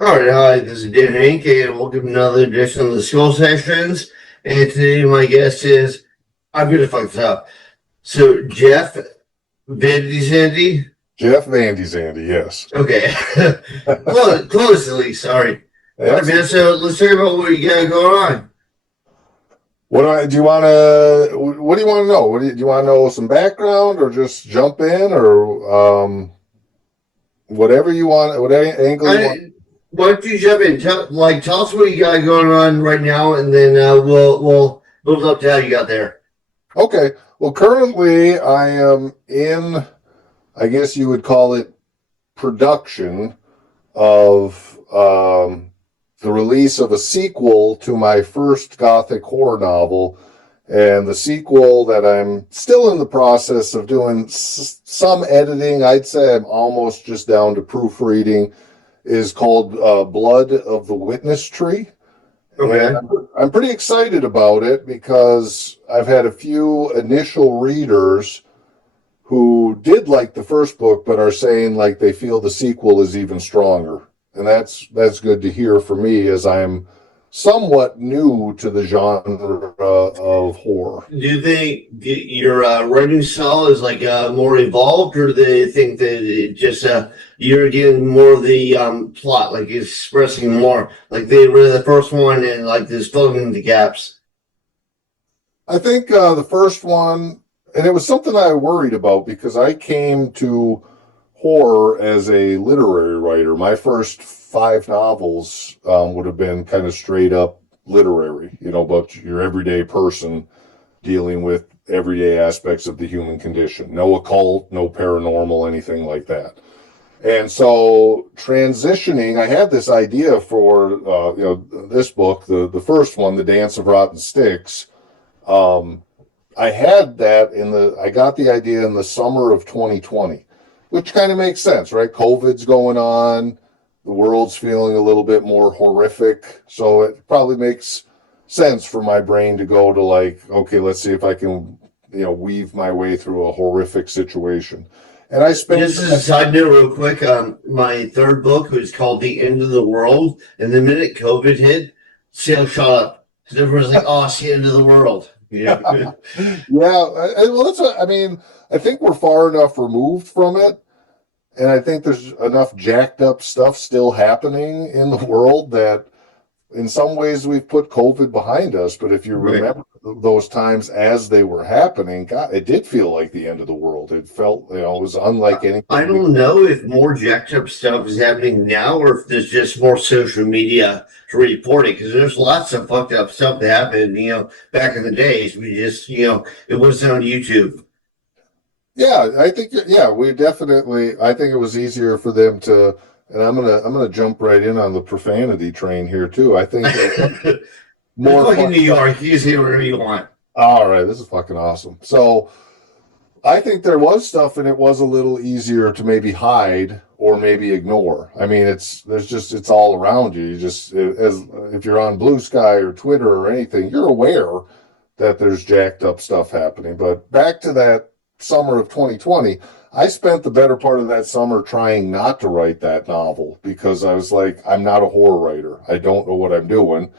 All right, hi, this is Henk, and welcome to another edition of the Skull Sessions. And today, my guest is, I'm going to fuck this up. So, Jeff Vande Zande? Jeff Vande Zande, yes. Okay. Close at least, sorry. All right, man, so let's talk about what you got going on. Do you want to? What do you want to know? Do you want to know some background, or just jump in, or whatever you want, whatever angle you want? Why don't you jump in? Tell us what you got going on right now, and then we'll build up to how you got there. Okay. Well, currently I am in, I guess you would call it, production of the release of a sequel to my first Gothic horror novel. And the sequel that I'm still in the process of doing some editing, I'd say I'm almost just down to proofreading, is called Blood of the Witness Tree. Okay. And I'm pretty excited about it because I've had a few initial readers who did like the first book, but are saying like they feel the sequel is even stronger. And that's good to hear for me, as I'm somewhat new to the genre of horror. Do they get your writing style is more evolved, or do they think that it just you're getting more of the plot, like expressing more, like they read the first one and like this filling in the gaps? I think the first one, and it was something I worried about because I came to horror as a literary writer. My first 5 novels would have been kind of straight up literary, about your everyday person dealing with everyday aspects of the human condition. No occult, no paranormal, anything like that. And so transitioning, I had this idea for this book, the first one, The Dance of Rotten Sticks. I had that I got the idea in the summer of 2020, which kind of makes sense, right? COVID's going on. The world's feeling a little bit more horrific. So it probably makes sense for my brain to go to okay, let's see if I can, weave my way through a horrific situation. And I spent... Just as a side note real quick, my third book was called The End of the World. And the minute COVID hit, sales shot up. So everyone's like, oh, it's the end of the world. Yeah. Yeah. Well, that's what I mean. I think we're far enough removed from it. And I think there's enough jacked up stuff still happening in the world that in some ways we've put COVID behind us. But if you remember those times as they were happening, God, it did feel like the end of the world. It felt, it was unlike anything. I don't know if more jacked up stuff is happening now or if there's just more social media to report it, because there's lots of fucked up stuff that happened, back in the days. We just, it wasn't on YouTube. Yeah, I think, we definitely, I think it was easier for them to, and I'm gonna jump right in on the profanity train here too. I think more fucking New York, you can say whatever you want. All right, this is fucking awesome. So I think there was stuff, and it was a little easier to maybe hide or maybe ignore. I mean, it's all around you. You just, as if you're on Blue Sky or Twitter or anything, you're aware that there's jacked up stuff happening. But back to that summer of 2020, I spent the better part of that summer trying not to write that novel because I was like, I'm not a horror writer. I don't know what I'm doing.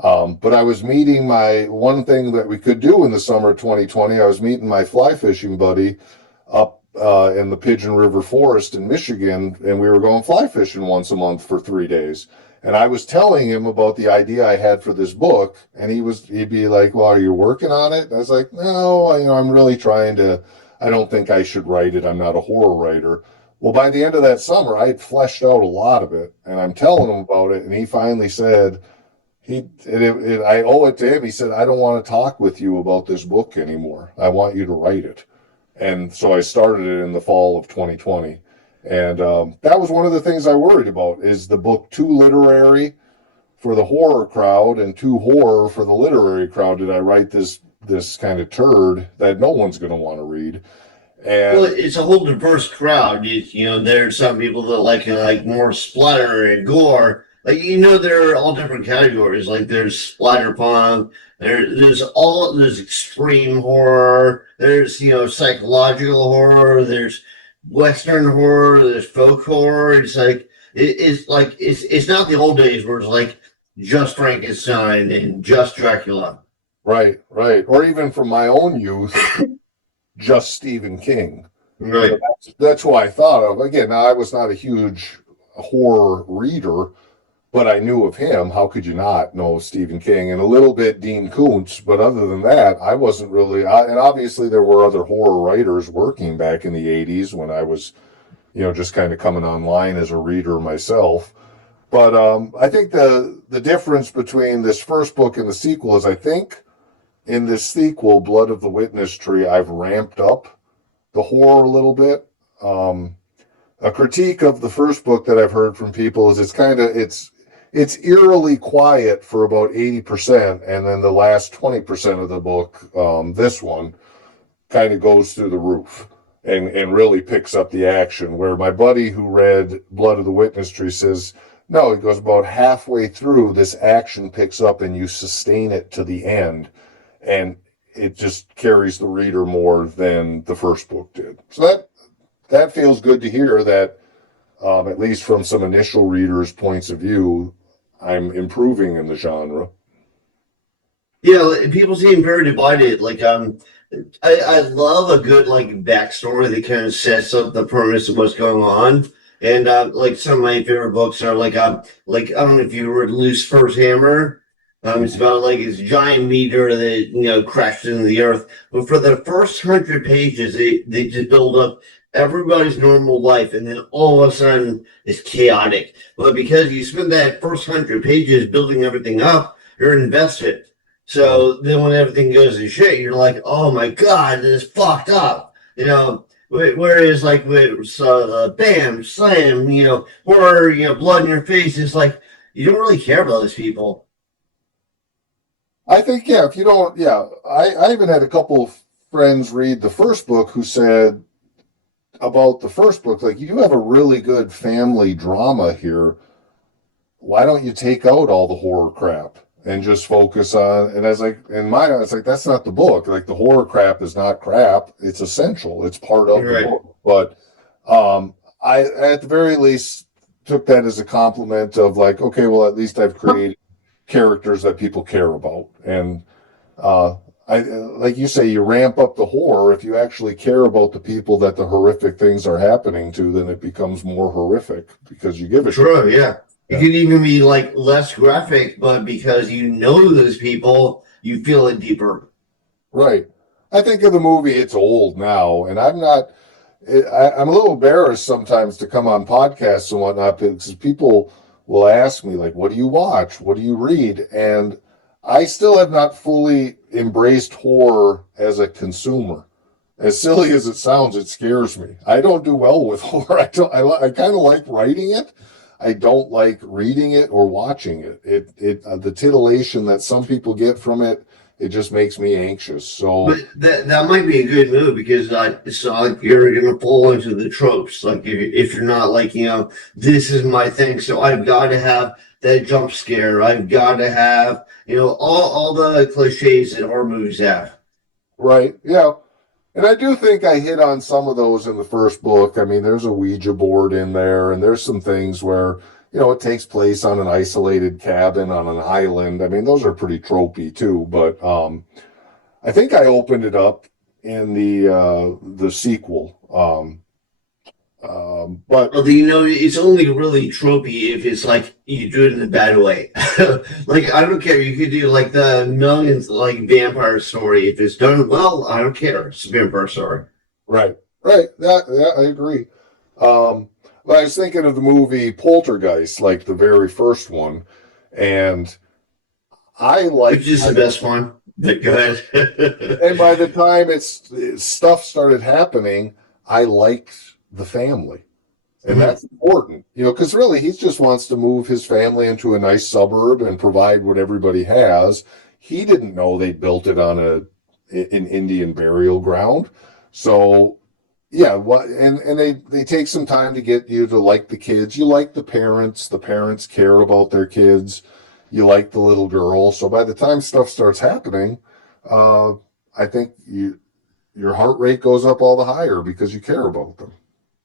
But I was meeting one thing that we could do in the summer of 2020. I was meeting my fly fishing buddy up in the Pigeon River Forest in Michigan, and we were going fly fishing once a month for 3 days. And I was telling him about the idea I had for this book, and he'd be like, well, are you working on it? And I was like, no, I'm really trying to, I don't think I should write it. I'm not a horror writer. Well, by the end of that summer, I had fleshed out a lot of it, and I'm telling him about it, and he finally said, I owe it to him. He said, I don't want to talk with you about this book anymore. I want you to write it. And so I started it in the fall of 2020. And that was one of the things I worried about. Is the book too literary for the horror crowd and too horror for the literary crowd? Did I write this kind of turd that no one's going to want to read? And well, it's a whole diverse crowd. There's some people that like more splatter and gore. There are all different categories. Like there's splatter punk, there's extreme horror, there's psychological horror, there's Western horror, there's folk horror. It's like it's like it's not the old days where it's like just Frankenstein and just Dracula. Right, right. Or even from my own youth, just Stephen King. Right. That's who I thought of. Again, now I was not a huge horror reader, but I knew of him. How could you not know Stephen King and a little bit Dean Koontz? But other than that, I wasn't really. And obviously, there were other horror writers working back in the '80s when I was, just kind of coming online as a reader myself. But I think the difference between this first book and the sequel is, I think in this sequel, Blood of the Witness Tree, I've ramped up the horror a little bit. A critique of the first book that I've heard from people is it's eerily quiet for about 80%, and then the last 20% of the book, this one, kind of goes through the roof and really picks up the action. Where my buddy who read Blood of the Witness Tree says, no, it goes about halfway through, this action picks up and you sustain it to the end, and it just carries the reader more than the first book did. So that feels good to hear that, at least from some initial readers' points of view, I'm improving in the genre. Yeah, people seem very divided. Like, I love a good like backstory that kind of sets up the premise of what's going on. And like some of my favorite books are like I don't know if you read Lucifer's Hammer. It's about like this giant meteor that crashes into the earth. But for the first 100 pages, they just build up everybody's normal life, and then all of a sudden it's chaotic. But because you spend that first 100 pages building everything up, you're invested. So then when everything goes to shit, you're like, oh my God, this is fucked up. Whereas like with bam, slam, horror, blood in your face, it's like you don't really care about those people. I think, yeah, if you don't, yeah, I even had a couple of friends read the first book who said about the first book, like, you have a really good family drama here. Why don't you take out all the horror crap and just focus on? And I was like, in my eyes, like, that's not the book. Like, the horror crap is not crap. It's essential. It's part of the book. But I, at the very least, took that as a compliment of like, okay, well, at least I've created characters that people care about. And I, like you say, you ramp up the horror. If you actually care about the people that the horrific things are happening to, then it becomes more horrific because you give a shit. Yeah. It could even be like less graphic, but because you know those people, you feel it deeper. Right. I think of the movie, it's old now, and I'm a little embarrassed sometimes to come on podcasts and whatnot because people will ask me, like, what do you watch? What do you read? And I still have not fully embraced horror as a consumer. As silly as it sounds, it scares me. I don't do well with horror. I kind of like writing it. I don't like reading it or watching it. The titillation that some people get from it, it just makes me anxious. So, but that might be a good move because it's not like you're gonna fall into the tropes. Like if you're not like this is my thing, so I've got to have that jump scare. I've got to have all the cliches that horror movies have. Right. Yeah. And I do think I hit on some of those in the first book. I mean, there's a Ouija board in there, and there's some things where, it takes place on an isolated cabin on an island. I mean, those are pretty tropey too. But I think I opened it up in the sequel. But well, it's only really tropey if it's like you do it in a bad way. Like I don't care. You could do like the millions like vampire story. If it's done well, I don't care. It's a vampire story. Right. Yeah, I agree. But I was thinking of the movie Poltergeist, like the very first one, and which is the best one. But go ahead. And by the time stuff started happening, I liked the family. And that's important, because really he just wants to move his family into a nice suburb and provide what everybody has. He didn't know they built it on an Indian burial ground. So, yeah, and they take some time to get you to like the kids. You like the parents care about their kids. You like the little girl. So by the time stuff starts happening, I think your heart rate goes up all the higher because you care about them.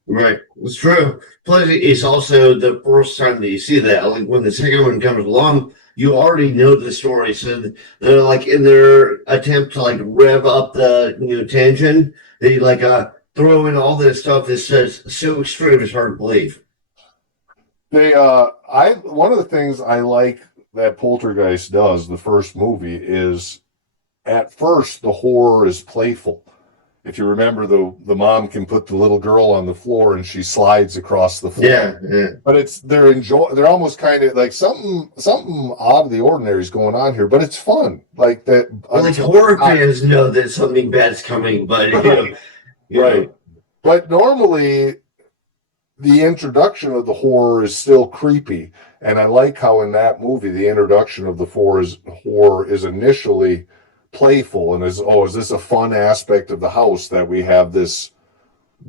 Right. It's true. Plus, it's also the first time that you see that. Like when the second one comes along, you already know the story. So they're like in their attempt to like rev up the tension, they like throw in all this stuff that's just so extreme it's hard to believe. I one of the things I like that Poltergeist does, the first movie, is at first the horror is playful. If you remember, the mom can put the little girl on the floor and she slides across the Yeah, floor. yeah. But they're almost kind of like something out of the ordinary is going on here, but it's fun. Like that Well, like until horror fans know that something bad's coming, but right, you right. know, But normally the introduction of the horror is still creepy. And I like how in that movie the introduction of the horror is initially playful and is this a fun aspect of the house that we have this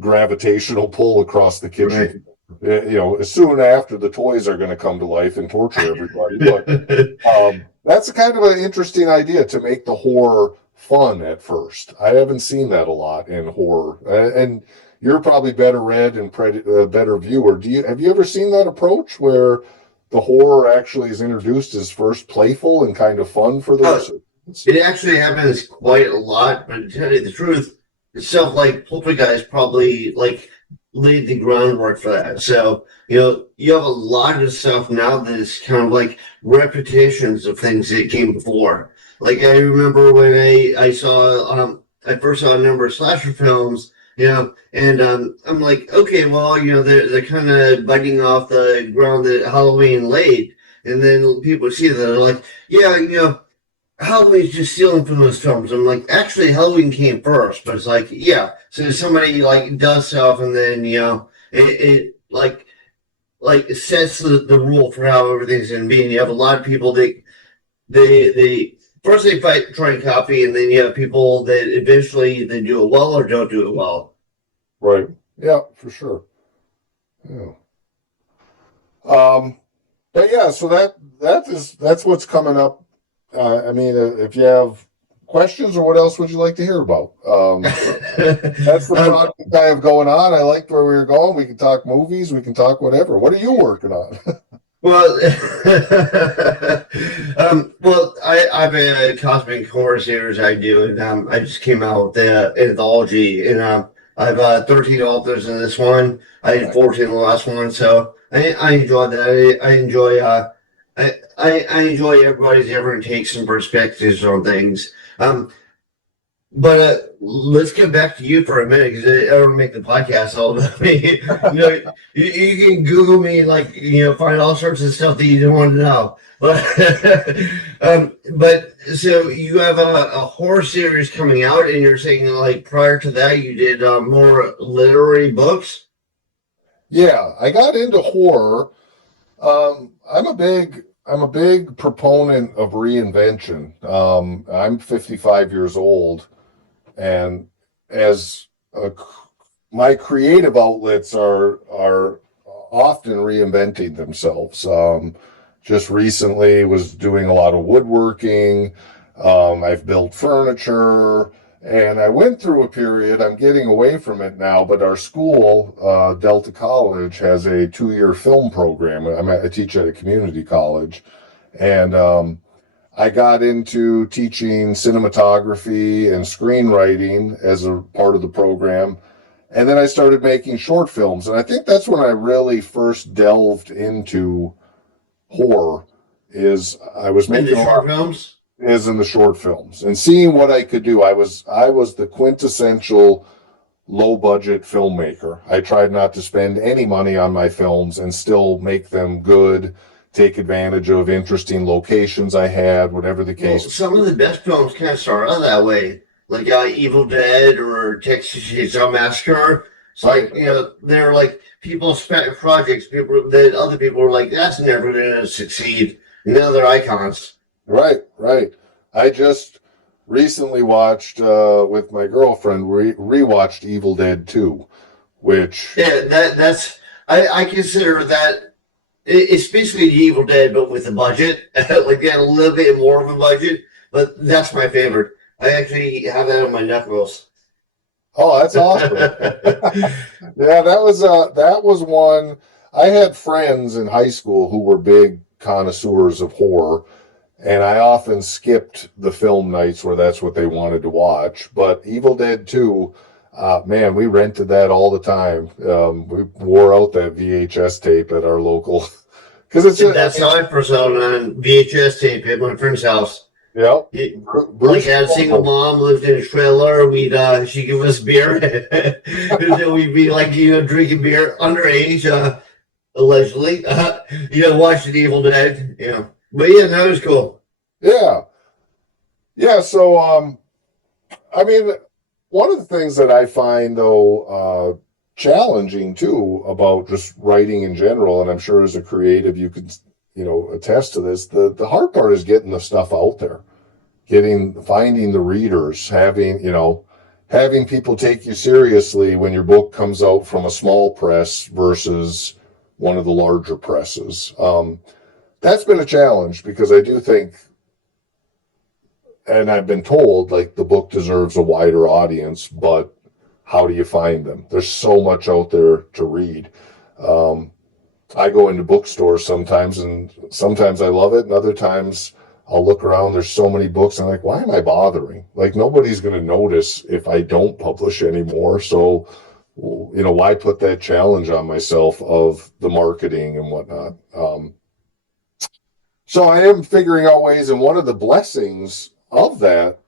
gravitational pull across the right. kitchen? Soon after the toys are going to come to life and torture everybody. But that's a kind of an interesting idea to make the horror fun at first. I haven't seen that a lot in horror, and you're probably better read and better viewer. Have you ever seen that approach where the horror actually is introduced as first playful and kind of fun for the Oh, recipients? it actually happens quite a lot, but to tell you the truth, stuff like Poltergeist probably like laid the groundwork for that. So, you have a lot of stuff now that is kind of like repetitions of things that came before. Like I remember when I first saw a number of slasher films, and I'm like, okay, well, they're kind of biting off the ground that Halloween laid. And then people see that they're like, yeah, Halloween's just stealing from those films. I'm like, actually, Halloween came first, but it's like, yeah. So somebody like does stuff, and then it like it sets the rule for how everything's gonna be. And you have a lot of people that they first they fight try and copy, and then you have people that eventually they do it well or don't do it well. Right. Yeah, for sure. Yeah. Um, but yeah, so that's what's coming up. I mean, if you have questions or what else would you like to hear about? That's the um, project I have going on. I liked where we were going. We can talk movies. We can talk whatever. What are you working on? Well, I have a cosmic horror series I do, and I just came out with the anthology, and I have 13 authors in this one. I did 14 in the last one, so I enjoy that. I enjoy I enjoy everybody's different takes and perspectives on things. But let's get back to you for a minute because I don't make the podcast all about me. You can Google me, like find all sorts of stuff that you don't want to know. But but so you have a horror series coming out, and you're saying like prior to that you did more literary books. Yeah, I got into horror. I'm a big proponent of reinvention. I'm 55 years old, and as a, my creative outlets are often reinventing themselves. Just recently was doing a lot of woodworking. I've built furniture, and I went through a period. I'm getting away from it now, but our school, Delta College, has a 2-year film program. I teach at a community college, and I got into teaching cinematography and screenwriting as a part of the program. And then I started making short films. And I think that's when I really first delved into horror is I was In the making a short lot films. is in the short films and seeing what I could do. I was the quintessential low budget filmmaker. I tried not to spend any money on my films and still make them good, take advantage of interesting locations I had, whatever the Well, case. some of the best films kind of start out that way, like Evil Dead or Texas Chainsaw Massacre. It's Right, like they're like people spec projects, people that other people are like, that's never going to succeed. And now they're icons. right. I just recently watched with my girlfriend rewatched Evil Dead 2, which Yeah, I consider that it's basically Evil Dead, but with a budget. Like they had a little bit more of a budget, but that's my favorite. I actually have that on my knuckles. Oh, that's awesome. Yeah, that was one. I had friends in high school who were big connoisseurs of horror, and I often skipped the film nights where that's what they wanted to watch. But Evil Dead 2, man, we rented that all the time. We wore out that VHS tape at our local because it's just, That's how I first saw it on VHS tape at my friend's house. yeah, It, like Bruce I had a single Campbell. mom lived in a trailer. She'd give us beer, and then we'd be like drinking beer underage, allegedly. Watching Evil Dead. Yeah, but yeah, that was cool. Yeah, yeah. So, I mean, one of the things that I find though challenging too about just writing in general, and I'm sure as a creative you could attest to this. The hard part is getting the stuff out there, finding the readers, having people take you seriously when your book comes out from a small press versus one of the larger presses. That's been a challenge because I do think, and I've been told, like, the book deserves a wider audience, but how do you find them? There's so much out there to read. Um, I go into bookstores sometimes, and sometimes I love it, and other times I'll look around. There's so many books. I'm like, why am I bothering? Like, nobody's going to notice if I don't publish anymore. So, why put that challenge on myself of the marketing and whatnot? So I am figuring out ways, and one of the blessings of that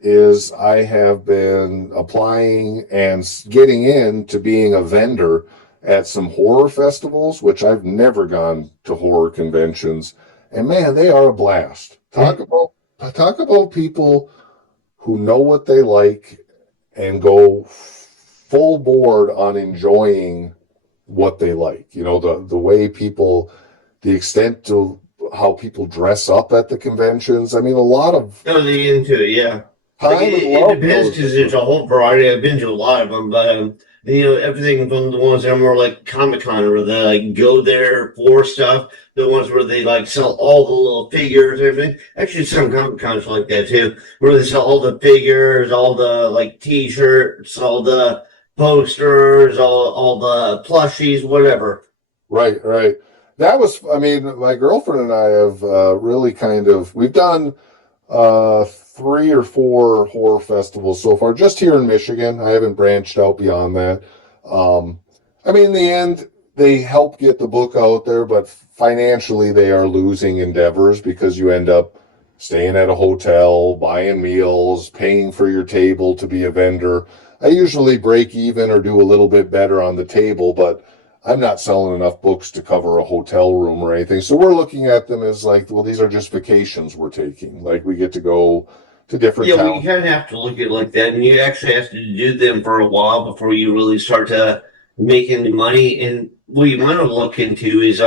is I have been applying and getting into being a vendor at some horror festivals, which I've never gone to horror conventions. And man, they are a blast. Talk about people who know what they like and go full board on enjoying what they like. The way people, the extent to how people dress up at the conventions. I mean, a lot of Oh, they into it, yeah. Like time and it love depends goes because into there's it. a whole variety. I've been to a lot of them, but everything from the ones that are more like Comic Con, where they like go there for stuff, the ones where they like sell all the little figures, everything. Actually, some Comic Cons like that too, where they sell all the figures, all the like T-shirts, all the posters, all the plushies, whatever. Right, right. That was, I mean, my girlfriend and I have really we've done 3 or 4 horror festivals so far, just here in Michigan. I haven't branched out beyond that. I mean, in the end, they help get the book out there, but financially, they are losing endeavors because you end up staying at a hotel, buying meals, paying for your table to be a vendor. I usually break even or do a little bit better on the table, but I'm not selling enough books to cover a hotel room or anything. So we're looking at them as like, well, these are just vacations we're taking. Like we get to go to different Yeah, well, you towns. kind of have to look at it like that, and you actually have to do them for a while before you really start to make any money. And what you want to look into is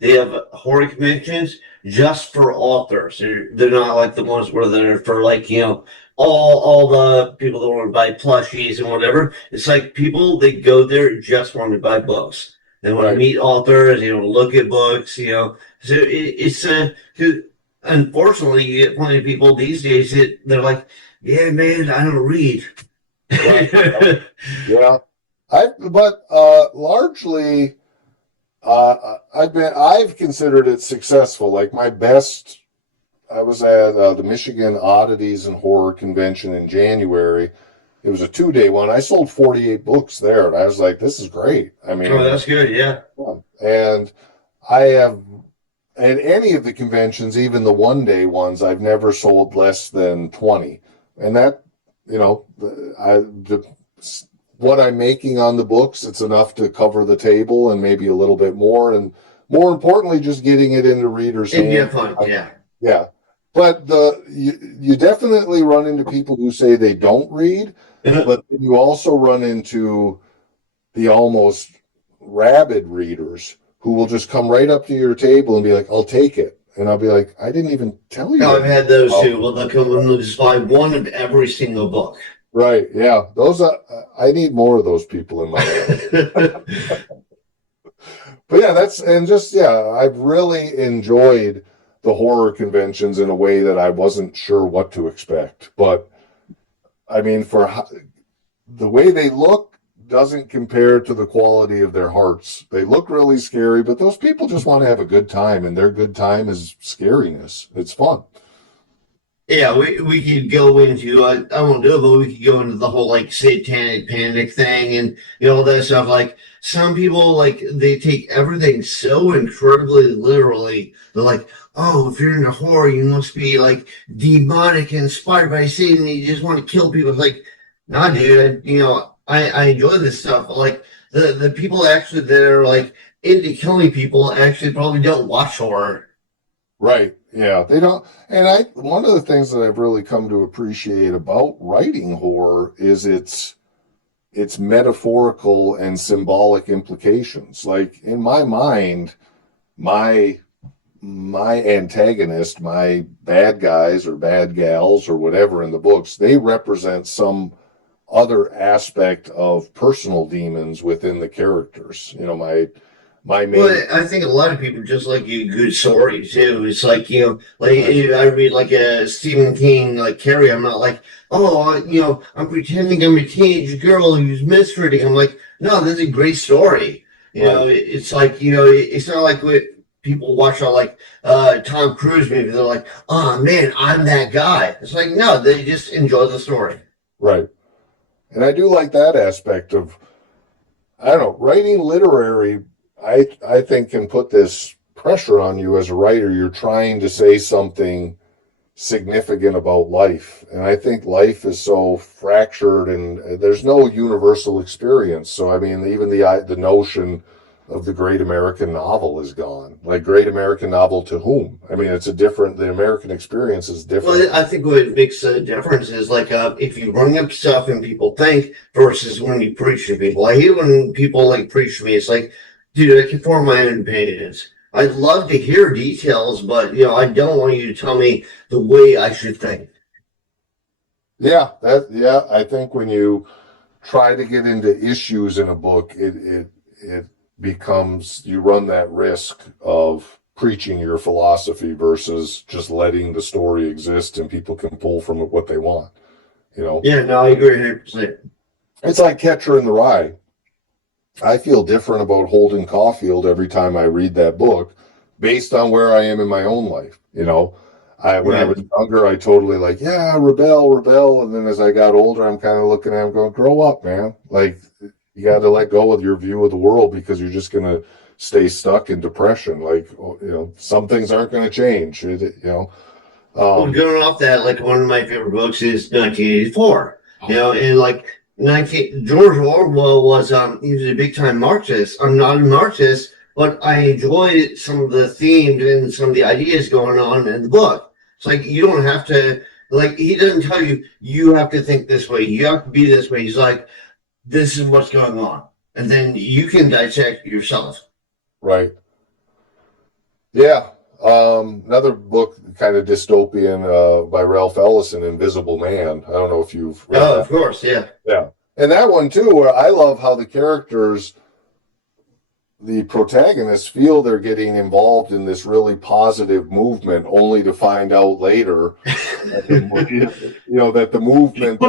they have horror conventions just for authors. They're not like the ones where they're for like all the people that want to buy plushies and whatever. It's like people that go there just want to buy books. They want to Right. meet authors. They want to look at books. So it's a unfortunately, you get plenty of people these days that they're like, "Yeah, man, I don't read." Right. Yeah. But largely, I've considered it successful. Like my best, I was at the Michigan Oddities and Horror Convention in January. It was a 2-day one. I sold 48 books there, and I was like, this is great. I Oh, mean, that's good. Yeah. and I have at any of the conventions, even the 1-day ones, I've never sold less than 20. And that, you know, what I'm making on the books, it's enough to cover the table and maybe a little bit more. And more importantly, just getting it into readers' It'd be a hands. fun. Yeah. Yeah. But you definitely run into people who say they don't read, but you also run into the almost rabid readers who will just come right up to your table and be like, I'll take it. And I'll be like, I didn't even tell you No, I've anything. had those Oh, too. Well, they'll come and they'll just buy one of every single book. right. Yeah. Those are, I need more of those people in my life. But yeah, I've really enjoyed the horror conventions in a way that I wasn't sure what to expect. But I mean, the way they look doesn't compare to the quality of their hearts. They look really scary, but those people just want to have a good time, and their good time is scariness. It's fun. Yeah, we could go into I won't do it, but we could go into the whole like satanic panic thing and all that stuff. Like some people, like they take everything so incredibly literally. They're like, oh, if you're into horror, you must be like demonic and inspired by Satan. And you just want to kill people. It's like, nah, dude. I enjoy this stuff. But like the people actually that are like into killing people actually probably don't watch horror. Right. Yeah. They don't. And one of the things that I've really come to appreciate about writing horror is its metaphorical and symbolic implications. Like in my mind, my antagonist, my bad guys or bad gals or whatever in the books, they represent some other aspect of personal demons within the characters. My main. Well, I think a lot of people just like a good story too. It's like, like if I read like a Stephen King like Carrie, I'm not like, oh, I'm pretending I'm a teenage girl who's mistreating. I'm like, no, this is a great story. It's like, it's not like what people watch on like Tom Cruise movies. They're like, oh man, I'm that guy. It's like, no, they just enjoy the story. Right. And I do like that aspect of, I don't know, writing literary, I think can put this pressure on you as a writer. You're trying to say something significant about life. And I think life is so fractured and there's no universal experience. So, I mean, even the notion of the great American novel is gone. Like, great American novel to whom? I mean, the American experience is different. Well, I think what makes a difference is like if you bring up stuff and people think versus when you preach to people. I hate when people like preach to me. It's like, dude, I can form my own opinions. I'd love to hear details, but I don't want you to tell me the way I should think. Yeah, I think when you try to get into issues in a book, it becomes, you run that risk of preaching your philosophy versus just letting the story exist and people can pull from it what they want. Yeah, no, I agree 100%. It's like Catcher in the Rye. I feel different about Holden Caulfield every time I read that book based on where I am in my own life. When I was younger, I totally like, yeah, rebel. And then as I got older, I'm kind of looking at him going, grow up, man. Like, you got to let go of your view of the world because you're just going to stay stuck in depression. Like, some things aren't going to change. Well, going off that, like one of my favorite books is 1984. And like George Orwell was he was a big time Marxist. I'm not a Marxist, but I enjoyed some of the themes and some of the ideas going on in the book. It's like you don't have to, like, he doesn't tell you you have to think this way, you have to be this way. He's like, this is what's going on, and then you can dissect yourself. Right. Yeah. Another book, kind of dystopian, by Ralph Ellison, Invisible Man. I don't know if you've read that. Of course, yeah. Yeah. And that one too, where I love how the characters, the protagonists, feel they're getting involved in this really positive movement only to find out later that the movement,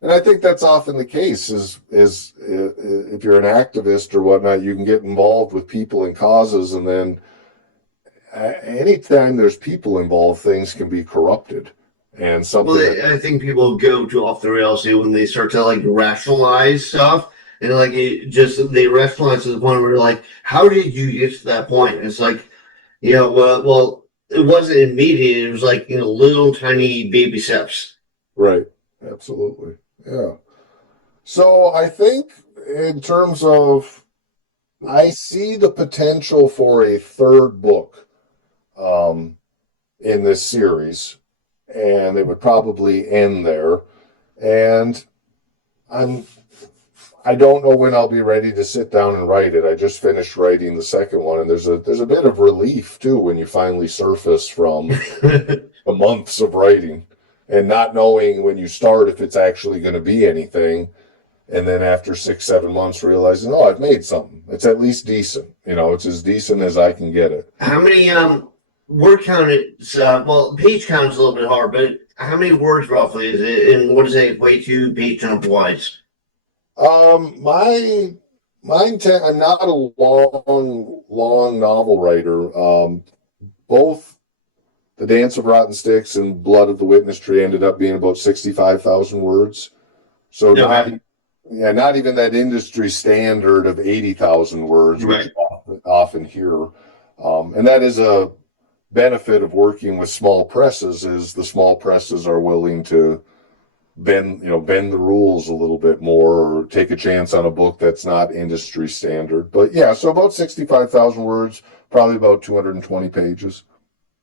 and I think that's often the case is if you're an activist or whatnot, you can get involved with people and causes, and then anytime there's people involved, things can be corrupted. And something. Well, I think people go too off the rails when they start to like rationalize stuff, and like they rationalize to the point where they're like, "How did you get to that point?" And it's like, well, it wasn't immediate. It was like little tiny baby steps. Right. Absolutely. Yeah. So I think in terms of, I see the potential for a third book in this series, and it would probably end there. And I don't know when I'll be ready to sit down and write it. I just finished writing the second one, and there's a bit of relief too when you finally surface from the months of writing and not knowing when you start if it's actually going to be anything. And then after 6-7 months, realizing, oh, I've made something. It's at least decent. It's as decent as I can get it. How many word count? Page count is a little bit hard, but how many words roughly is it? And what does that equate to page number wise? My intent. I'm not a long novel writer. Both The Dance of Rotten Sticks and Blood of the Witness Tree ended up being about 65,000 words. So not Okay. yeah, not even that industry standard of 80,000 words, which Right. you often hear. And that is a benefit of working with small presses is the small presses are willing to bend the rules a little bit more or take a chance on a book that's not industry standard. But yeah, so about 65,000 words, probably about 220 pages.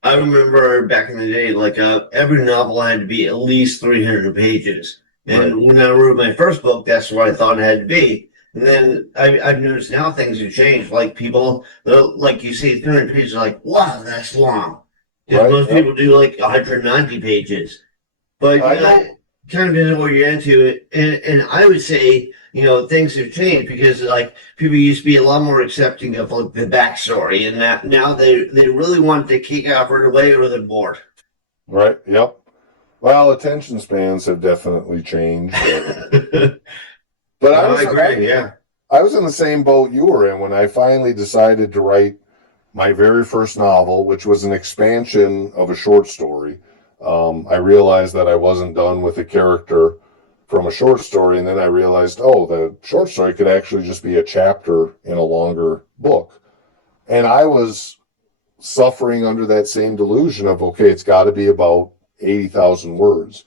I remember back in the day, like every novel had to be at least 300 pages. Right. And when I wrote my first book, that's what I thought it had to be. And then I've noticed now things have changed. Like people, like you see 300 pages, like, wow, that's long. Because Right. most Yep. people do like 190 pages. But, I know. kind of depends on what you're into. And I would say, things have changed because like people used to be a lot more accepting of like the backstory and that now they really want to kick out right away or they're bored. Right. Yep. Well, attention spans have definitely changed. No, But I agree. Yeah. I was in the same boat you were in when I finally decided to write my very first novel, which was an expansion of a short story. I realized that I wasn't done with a character from a short story, and then I realized, oh, the short story could actually just be a chapter in a longer book. And I was suffering under that same delusion of, okay, it's got to be about 80,000 words.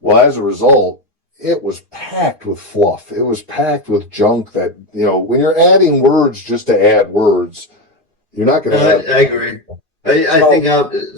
Well, as a result, it was packed with fluff. It was packed with junk that, when you're adding words just to add words, you're not going No, to have. I agree. I think,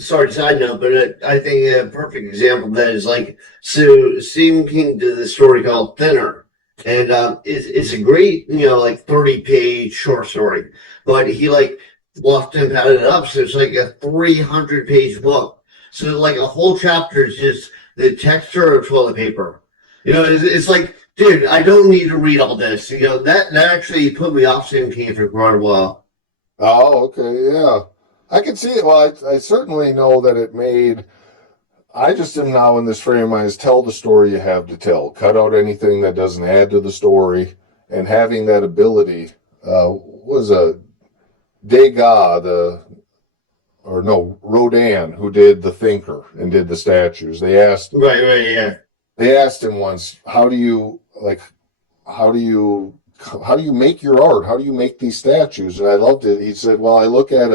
sorry, side note, but I think a perfect example of that is like, so Stephen King did this story called Thinner. And it's a great, like 30-page short story. But he like fluffed and padded it up. So it's like a 300-page book. So like a whole chapter is just the texture of toilet paper. It's like, dude, I don't need to read all this. That actually put me off Stephen King for quite a while. Oh, okay, yeah. I can see it. Well, I certainly know that it made. I just am now in this frame of mind is tell the story you have to tell. Cut out anything that doesn't add to the story, and having that ability was a Degas, or no, Rodin, who did The Thinker and did the statues. Right, yeah. They asked him once, how do you how do you make your art? How do you make these statues? And I loved it. He said, well, I look at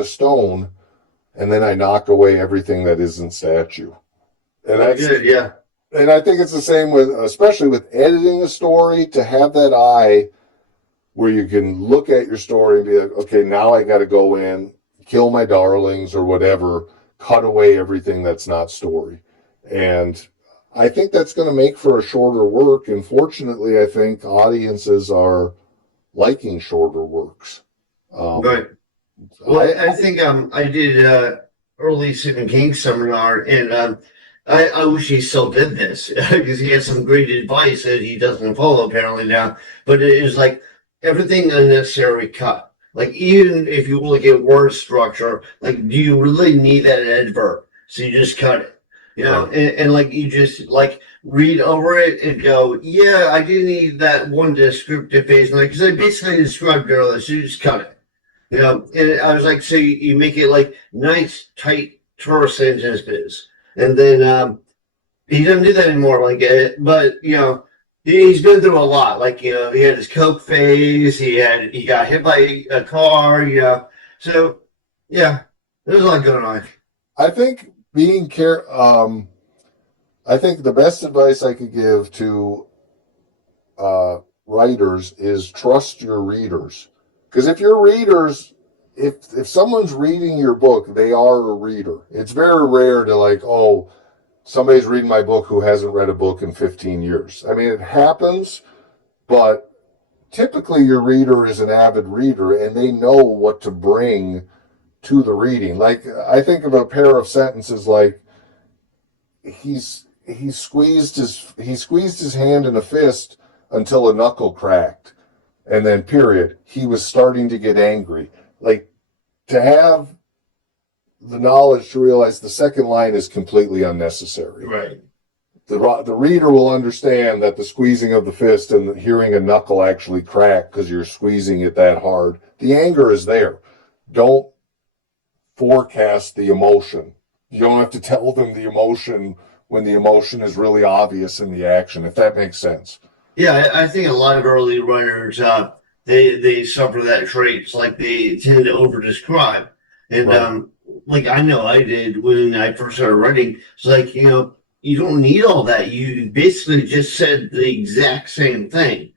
a stone and then I knock away everything that isn't statue. And Very that's good, yeah. and I think it's the same with especially with editing a story to have that eye where you can look at your story and be like, okay, now I got to go in, kill my darlings or whatever, cut away everything that's not story. And I think that's going to make for a shorter work. And fortunately, I think audiences are liking shorter works. Um, Right. Well, I, I think I did early Stephen King seminar, and I wish he still did this because he has some great advice that he doesn't follow apparently now. But it is like everything unnecessary cut. Like even if you look at word structure, like do you really need that adverb? So you just cut it. right. And like you just like read over it and go, yeah, I do need that one descriptive page, like because I basically described it earlier, so you just cut it. And I was like, so you make it like nice, tight tourist sentences, and then he doesn't do that anymore. Like, but he's been through a lot. Like, he had his coke phase. He got hit by a car. So yeah, there's a lot going on. I think I think the best advice I could give to writers is trust your readers. Because if someone's reading your book, they are a reader. It's very rare to like, oh, somebody's reading my book who hasn't read a book in 15 years. I mean, it happens, but typically your reader is an avid reader and they know what to bring to the reading. Like I think of a pair of sentences like he squeezed his hand in a fist until a knuckle cracked, and then period. He was starting to get angry. Like to have the knowledge to realize the second line is completely unnecessary. Right. the reader will understand that the squeezing of the fist and hearing a knuckle actually crack because you're squeezing it that hard. The anger is there. Don't forecast the emotion. You don't have to tell them the emotion when the emotion is really obvious in the action, if that makes sense. Yeah, I think a lot of early writers, they suffer that trait. It's like they tend to over describe, and Right. like I know I did when I first started writing. It's like, you don't need all that. You basically just said the exact same thing.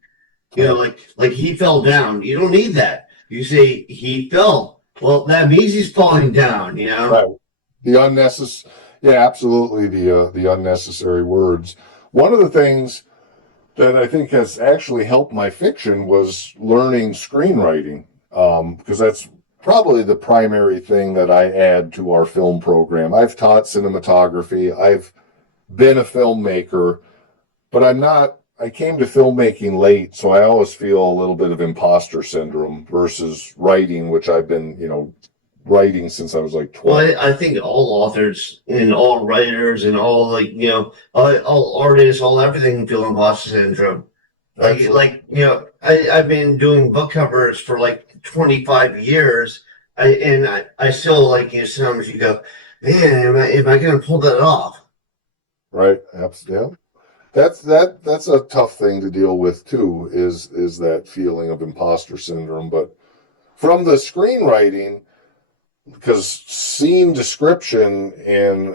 Right. Like he fell down. You don't need that. You say he fell. Well, that means he's falling down. Right. The unnecessary, yeah, absolutely. The unnecessary words. One of the things that I think has actually helped my fiction was learning screenwriting, because that's probably the primary thing that I add to our film program. I've taught cinematography. I've been a filmmaker, but I'm not. I came to filmmaking late, so I always feel a little bit of imposter syndrome versus writing, which I've been, writing since I was like Well, 12. I think all authors and all writers and all all artists, all everything feel imposter syndrome. Absolutely. I've been doing book covers for like 25 years. I still sometimes you go, man, am I gonna pull that off? Right. Absolutely. That's a tough thing to deal with too, is that feeling of imposter syndrome. But from the screenwriting, because scene description in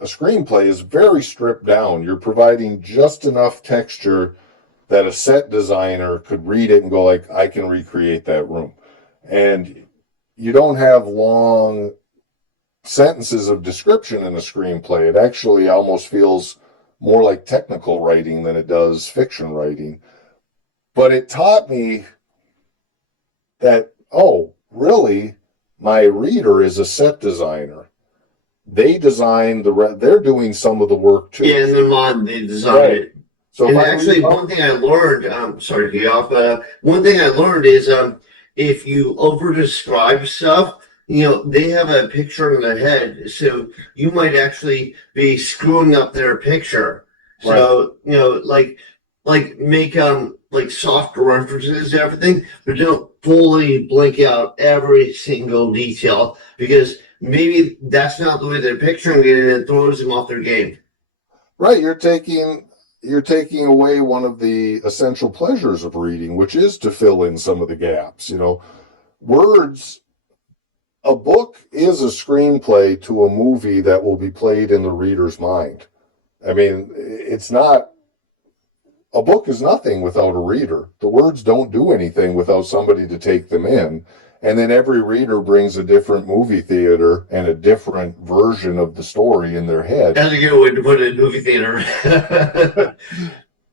a screenplay is very stripped down. You're providing just enough texture that a set designer could read it and go like, I can recreate that room. And you don't have long sentences of description in a screenplay. It actually almost feels more like technical writing than it does fiction writing. But it taught me that, oh, really, my reader is a set designer. They design they're doing some of the work too. Yeah, in their mind they designed Right. it. So if And I actually, read, one thing I learned, sorry to get you off, one thing I learned is if you over describe stuff, they have a picture in their head, so you might actually be screwing up their picture. right, So, make like soft references to everything, but don't fully blink out every single detail because maybe that's not the way they're picturing it and it throws them off their game. right, you're taking away one of the essential pleasures of reading, which is to fill in some of the gaps. Words. A book is a screenplay to a movie that will be played in the reader's mind. I mean, it's not. A book is nothing without a reader. The words don't do anything without somebody to take them in. And then every reader brings a different movie theater and a different version of the story in their head. That's a good way to put it in movie theater.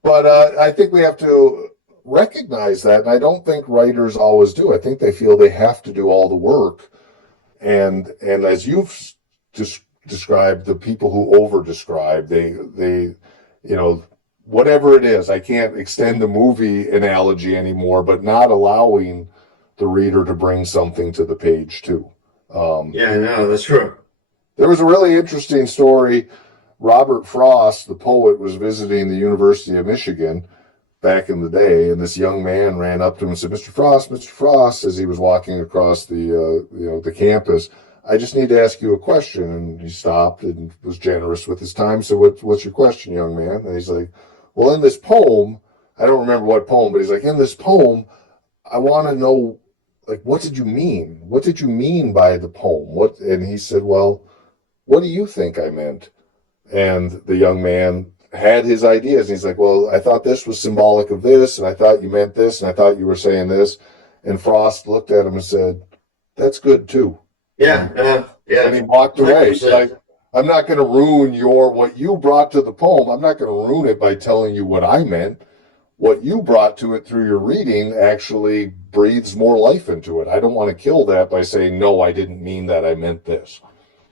But I think we have to recognize that. And I don't think writers always do. I think they feel they have to do all the work. And as you've described, the people who over describe, they whatever it is, I can't extend the movie analogy anymore, but not allowing the reader to bring something to the page too. Yeah, no, that's true. There was a really interesting story. Robert Frost, the poet, was visiting the University of Michigan back in the day, and this young man ran up to him and said, Mr. Frost," as he was walking across the campus, "I just need to ask you a question." And he stopped and was generous with his time. So, what's your question, young man? And he's like, "Well, in this poem, I don't remember what poem, but he's like, in this poem, I want to know, like, what did you mean? What did you mean by the poem? What?" And he said, "Well, what do you think I meant?" And the young man had his ideas. And he's like, "Well, I thought this was symbolic of this, and I thought you meant this, and I thought you were saying this." And Frost looked at him and said, "That's good too." Yeah, yeah, And he walked away. He's 100%. like, "I'm not going to ruin what you brought to the poem. I'm not going to ruin it by telling you what I meant. What you brought to it through your reading actually breathes more life into it. I don't want to kill that by saying, no, I didn't mean that. I meant this."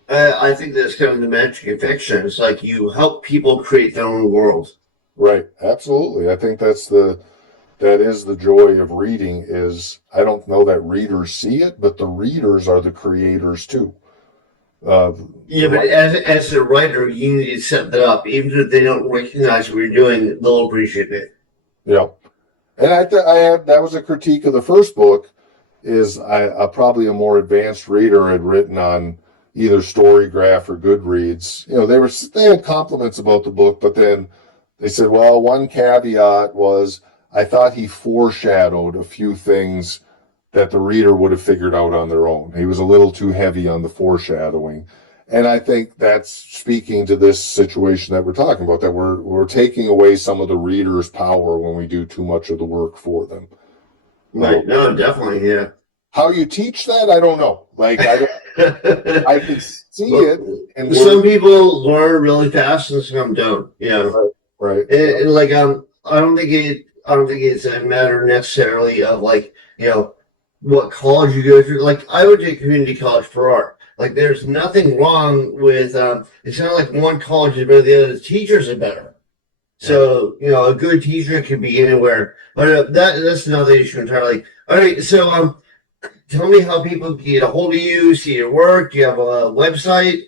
I think that's kind of the magic of fiction. It's like you help people create their own world. Right. Absolutely. I think that is the joy of reading. Is I don't know that readers see it, but the readers are the creators too. Yeah, but as a writer, you need to set that up. Even if they don't recognize what you're doing, they'll appreciate it. Yeah, and I had that was a critique of the first book. Is I probably a more advanced reader had written on either Storygraph or Goodreads. They had compliments about the book, but then they said, well, one caveat was I thought he foreshadowed a few things that the reader would have figured out on their own. He was a little too heavy on the foreshadowing. And I think that's speaking to this situation that we're talking about, that we're taking away some of the reader's power when we do too much of the work for them. Right. No, definitely, yeah. How you teach that, I don't know. Like I can see it. And some people learn really fast and some don't. Yeah. Right. And like I don't think it's a matter necessarily of like, what college you go through. Like I went to community college for art. Like there's nothing wrong with it's not like one college is better than the other. The teachers are better. So, a good teacher can be anywhere. But that's another issue entirely. All right, so tell me how people can get a hold of you, see your work. Do you have a website?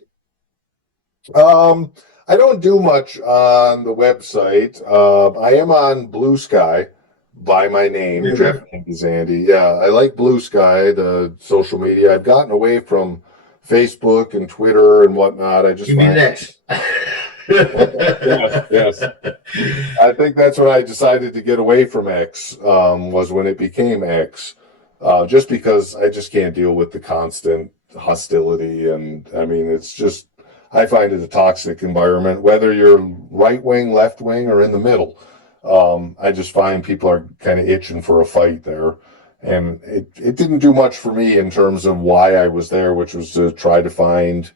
I don't do much on the website. I am on Blue Sky by my name, Jeff Vande Zande. Yeah, I like Blue Sky, the social media. I've gotten away from Facebook and Twitter and whatnot. I just You mean X? yes. I think that's when I decided to get away from X, was when it became X, just because I just can't deal with the constant hostility. And I mean, I find it a toxic environment, whether you're right wing, left wing, or in the middle. I just find people are kind of itching for a fight there. And it didn't do much for me in terms of why I was there, which was to try to find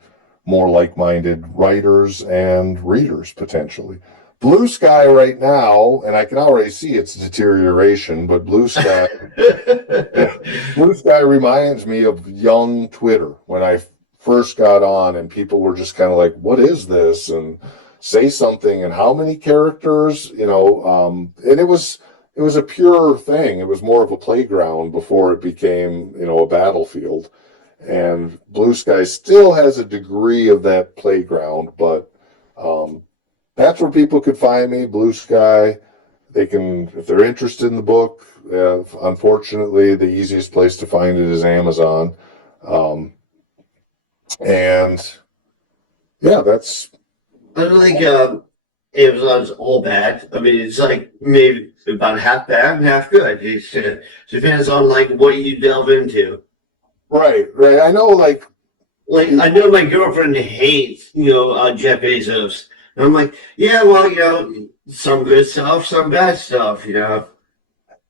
more like-minded writers and readers, potentially. Blue Sky right now, and I can already see its deterioration, but Blue Sky reminds me of young Twitter when I first got on and people were just kind of like, what is this? And say something, and how many characters, and it was a pure thing. It was more of a playground before it became, a battlefield. And Blue Sky still has a degree of that playground, but that's where people could find me, Blue Sky. They can, if they're interested in the book, unfortunately, the easiest place to find it is Amazon. And yeah, that's... I don't think Amazon's all bad. I mean, it's like maybe about half bad and half good. It depends on like what you delve into. Right. I know, like I know my girlfriend hates, Jeff Bezos. And I'm like, yeah, well, some good stuff, some bad stuff, Yeah,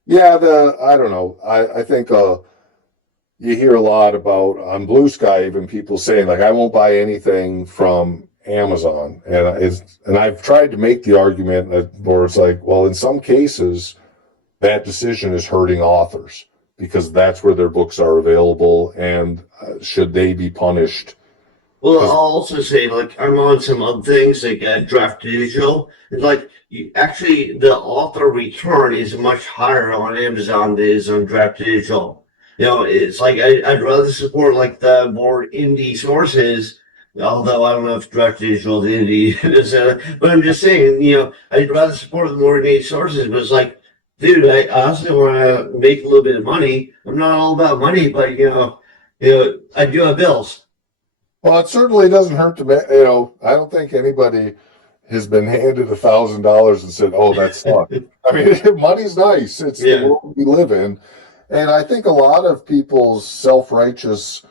I don't know. I think you hear a lot about on Blue Sky, even people saying like, I won't buy anything from Amazon, and I've tried to make the argument where it's like, well, in some cases, that decision is hurting authors because that's where their books are available, and should they be punished? Well, I'll also say, like, I'm on some other things, like Draft Digital. It's like, actually, the author return is much higher on Amazon than it is on Draft Digital. It's like, I'd rather support, like, the more indie sources, although I don't know if Draft Digital is indie, but I'm just saying, I'd rather support the more indie sources, but it's like, dude, I also want to make a little bit of money. I'm not all about money, but, I do have bills. Well, it certainly doesn't hurt to, I don't think anybody has been handed $1,000 and said, oh, that sucked. I mean, money's nice. It's the world we live in. And I think a lot of people's self-righteous,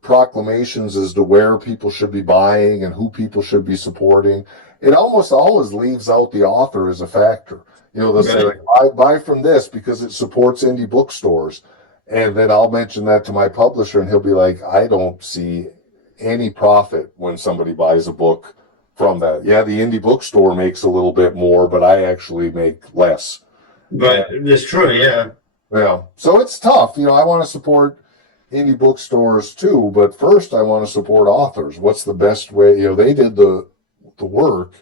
proclamations as to where people should be buying and who people should be supporting, it almost always leaves out the author as a factor. They'll say, like, I buy from this because it supports indie bookstores. And then I'll mention that to my publisher and he'll be like, I don't see any profit when somebody buys a book from that. Yeah, the indie bookstore makes a little bit more, but I actually make less. But it's true, yeah. Yeah. So it's tough. I want to support indie bookstores too, but first I want to support authors. What's the best way? They did the work.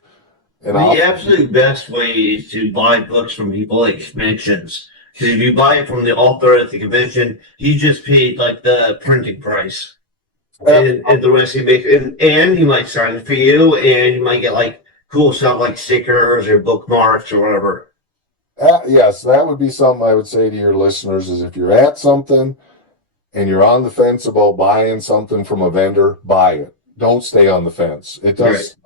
And the absolute best way is to buy books from people like conventions. Because if you buy it from the author at the convention, he just paid like the printing price. and the rest you make, and you might sign it for you, and you might get like cool stuff like stickers or bookmarks or whatever. Yes, that would be something I would say to your listeners is if you're at something and you're on the fence about buying something from a vendor, buy it. Don't stay on the fence. Right.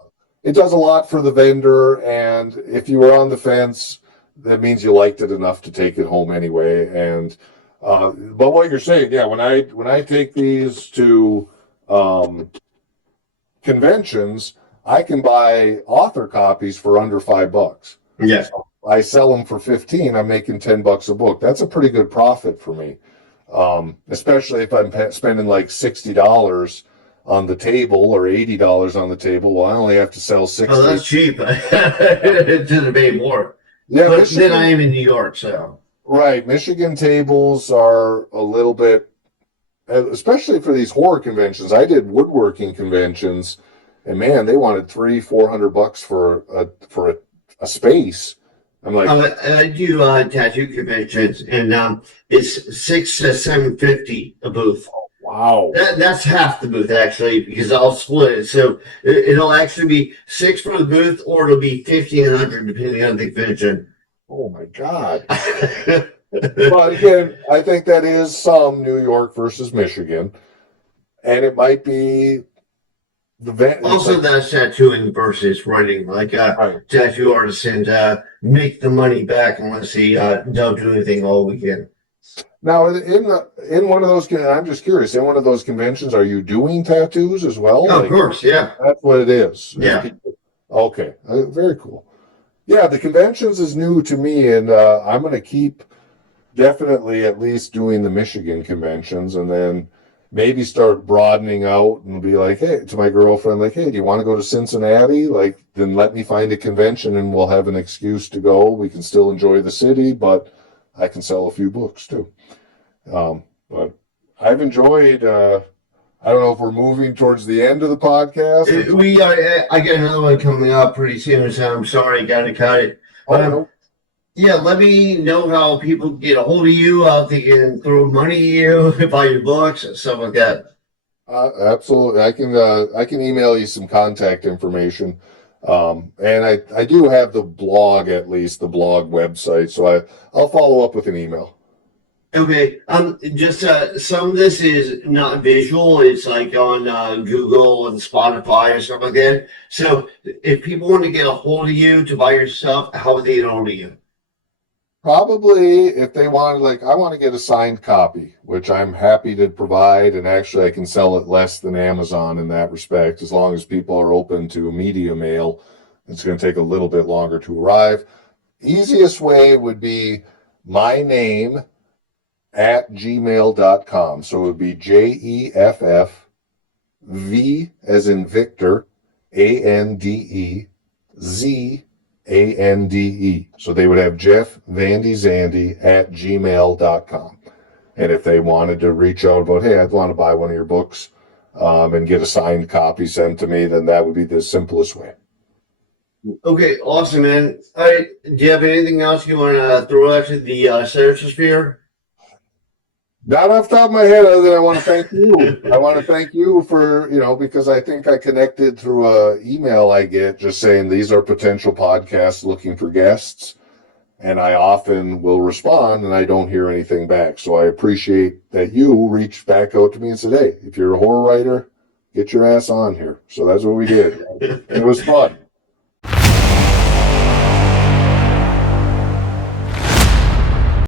It does a lot for the vendor, and if you were on the fence, that means you liked it enough to take it home anyway. And but what you're saying, yeah, when I take these to conventions, I can buy author copies for under $5. Yeah. I sell them for 15. I'm making $10 a book. That's a pretty good profit for me, especially if I'm spending like $60 on the table or $80 on the table. Well, I only have to sell 60. Oh, that's cheap. It didn't pay more. Yeah, But then I am in New York, so. Right. Michigan tables are a little bit, especially for these horror conventions. I did woodworking conventions, and man, they wanted $300-400 for a space. I'm like, I do tattoo conventions, and it's $600 to $750 a booth. wow. That's half the booth actually, because I'll split it. So it'll actually be $600 for the booth, or it'll be $1,500 depending on the convention. Oh my God. But again, I think that is some New York versus Michigan, and it might be Also, that's tattooing versus writing. Like right. tattoo artists and make the money back unless they don't do anything all weekend. Now, in one of those, I'm just curious. In one of those conventions, are you doing tattoos as well? Oh, of course, yeah. That's what it is. Yeah. Okay. Very cool. Yeah, the conventions is new to me, and I'm going to keep definitely at least doing the Michigan conventions, and then maybe start broadening out and be like, hey, to my girlfriend, like, hey, do you want to go to Cincinnati? Like, then let me find a convention, and we'll have an excuse to go. We can still enjoy the city, but I can sell a few books too. But I've enjoyed. I don't know if we're moving towards the end of the podcast. I get another one coming up pretty soon, so I'm sorry, got to cut it. No. Yeah, let me know how people can get a hold of you, how they can throw money at you, buy your books, and stuff like that. Absolutely, I can email you some contact information, and I do have the blog, at least the blog website, so I'll follow up with an email. Okay, just some of this is not visual. It's like on Google and Spotify or stuff like that. So if people want to get a hold of you to buy your stuff, how would they get a hold of you? Probably if they wanted, like, I want to get a signed copy, which I'm happy to provide, and actually I can sell it less than Amazon in that respect, as long as people are open to media mail. It's going to take a little bit longer to arrive. Easiest way would be my name at gmail.com. So it would be JEFF V as in Victor, ANDEZANDE. So they would have jeffvandezande at gmail.com. And if they wanted to reach out about, hey, I'd want to buy one of your books and get a signed copy sent to me, then that would be the simplest way. Okay, awesome, man. All right, do you have anything else you want to throw out to the Saratosphere? Not off the top of my head, other than I want to thank you. I want to thank you for, because I think I connected through a email I get just saying these are potential podcasts looking for guests. And I often will respond and I don't hear anything back. So I appreciate that you reached back out to me and said, hey, if you're a horror writer, get your ass on here. So that's what we did. It was fun.